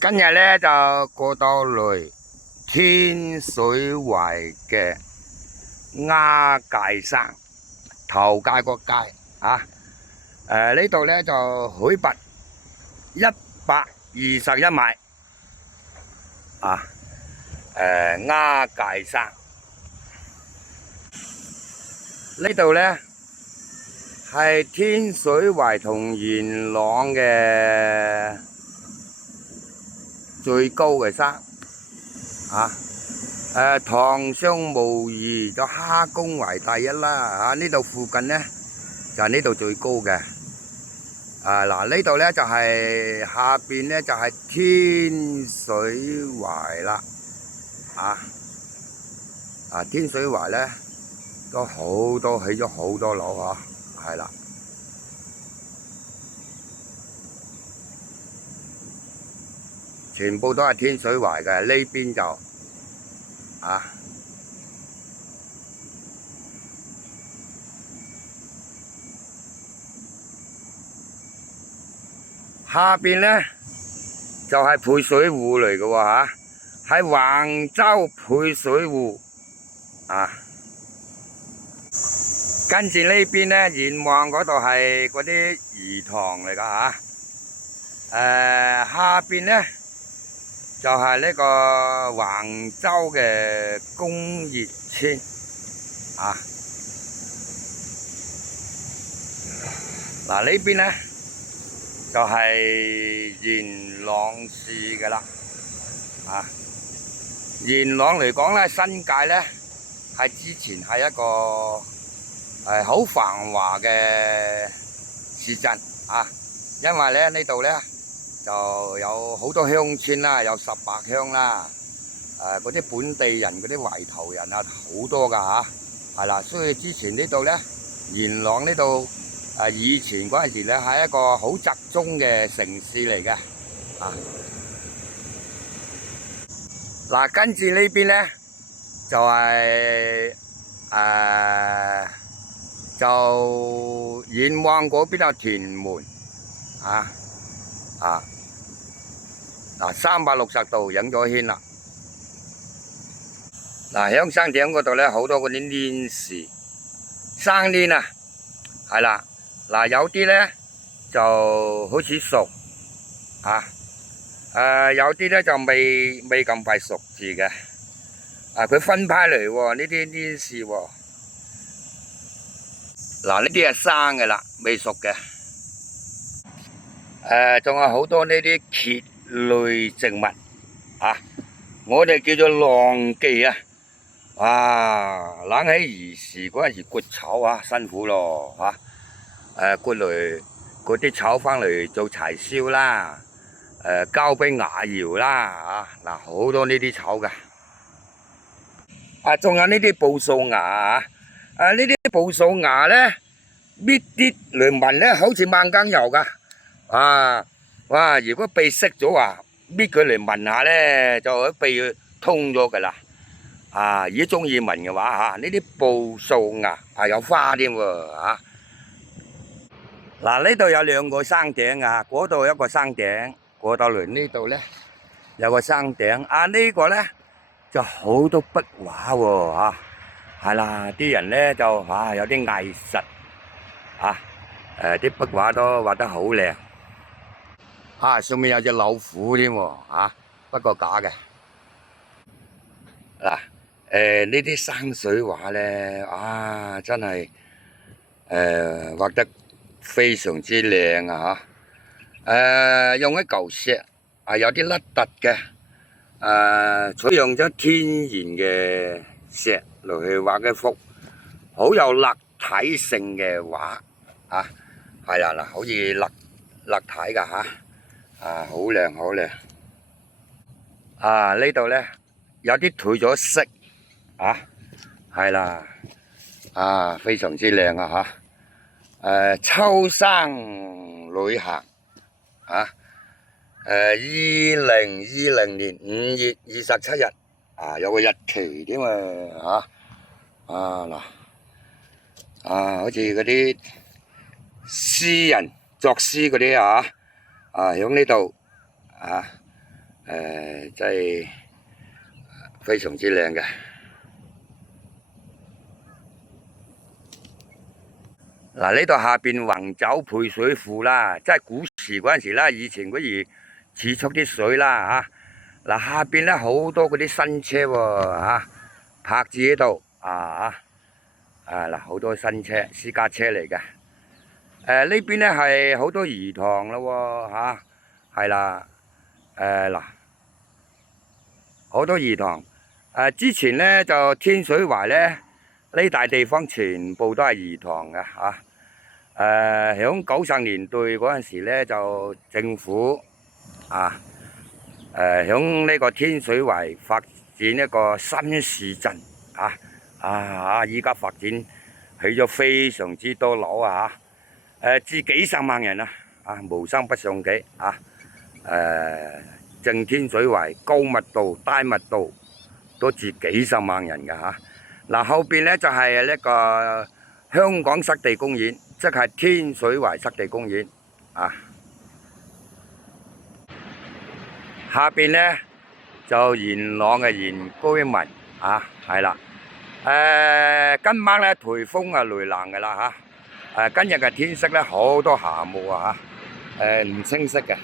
今日咧就過到嚟天水圍嘅鴉界山頭界個界啊！呢度咧就海拔121米啊！鴉界山呢度咧係天水圍同元朗嘅最高嘅山啊！堂上無疑就蝦公為第一啦！啊，呢度附近呢，就係呢度最高嘅。嗱，呢度呢，就係下邊呢，就係天水圍啦。天水圍呢，都好多起咗好多樓啊，係啦。全部都係天水圍嘅，呢邊就下邊呢就係配水湖嚟嘅喎喺橫洲配水湖跟住呢邊呢，遠望嗰度係嗰啲魚塘嚟噶下邊呢就係呢個橫洲嘅工業村嗱，呢邊呢就係元朗市嘅啦元朗嚟講呢，新界呢係之前係一個好繁華嘅市鎮因為咧呢度呢就有好多鄉村啦，有18鄉啦，嗰啲本地人嗰啲圍頭人好多噶係啦，所以之前呢度呢，元朗呢度以前嗰陣時呢係一個好集中嘅城市嚟嘅嗱，跟住呢邊呢就係就遠望嗰邊有屯門嗱，360度影咗圈啦。嗱，響山頂嗰度咧，好多嗰啲蓮樹、生蓮係啦。嗱，有啲咧就開始熟有啲咧就未咁快熟住嘅。佢分派嚟喎，呢啲蓮樹喎。嗱，呢啲係生嘅啦，未熟嘅。仲有好多呢啲蕨類植物我哋叫做浪技冷起兒時嗰陣時割草辛苦咯割嚟嗰啲草翻嚟做柴燒啦，交俾瓦窯啦嗱，好多呢啲草噶仲有呢啲布數芽呢啲布數芽咧搣啲嚟聞咧，好似萬羹油噶哇！如果鼻塞咗搣佢嚟聞下咧，就喺鼻通咗噶啦如果中意聞嘅話呢啲布數芽有花添喎嗱，呢度有2個山頂嗰度有一個山頂，過到嚟呢度咧有個山頂呢個咧就好多壁畫喎係啦，啲人咧就有啲藝術啲壁畫都畫得好靚上面有隻老虎添喎不過假嘅嗱呢啲山水畫咧真係畫得非常之靚用一嚿石有啲凹凸嘅採用咗天然嘅石嚟去畫一幅好有立體性嘅畫係啦嗱，好似立體噶好靚好靚呢度咧有啲褪咗色係啦非常之靚秋山旅行2020年5月27日有個日期添嗱好似嗰啲詩人作詩嗰啲響呢度真係非常之靚嘅。嗱，呢度下邊橫走配水庫啦，即係古時嗰陣時啦，以前嗰啲儲蓄啲水啦嚇。嗱，下邊咧好多嗰啲新車喎嚇，泊住喺度嗱，好多新車私家車嚟嘅。呢邊咧係好多魚塘咯喎嚇，係啦。嗱，好多魚塘。之前咧就天水圍咧呢大地方全部都係魚塘嘅嚇。響90年代嗰陣時咧，就政府響呢個天水圍發展一個新市鎮依家發展起咗非常之多樓至幾十萬人無生不上幾正天水圍高密度、低密度都至幾十萬人㗎嗱，後邊咧就係呢個香港濕地公園。即係天水圍濕地公園下邊呢就元朗嘅原居民係啦。今晚呢颱風雷冷㗎啦今日嘅天色呢好多霞霧唔清晰嘅。